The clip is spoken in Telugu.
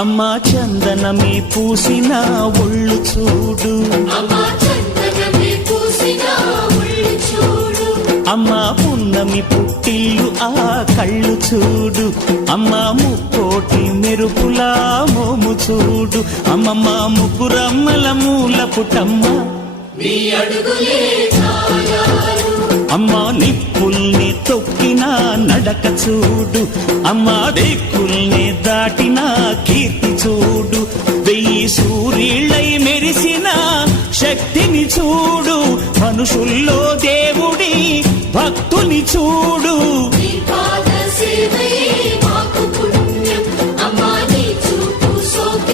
అమ్మా చందనమే పూసిన ఒళ్ళు చూడు, అమ్మా పున్నమి పుట్టిల్లు ఆ కళ్ళు చూడు, అమ్మా ముక్కోటి మెరుపులా మోము చూడు, అమ్మమ్మ ముగ్గురమ్మల మూల పుటమ్మ అమ్మా నిప్పుల్ని తొక్కిన నడక చూడు, అమ్మా దిక్కుల్ని దాటిన కీర్తి చూడు, 1000 సూర్యుళ్ళై మెరిసిన శక్తిని చూడు, మనుషుల్లో దేవుడి భక్తుని చూడు.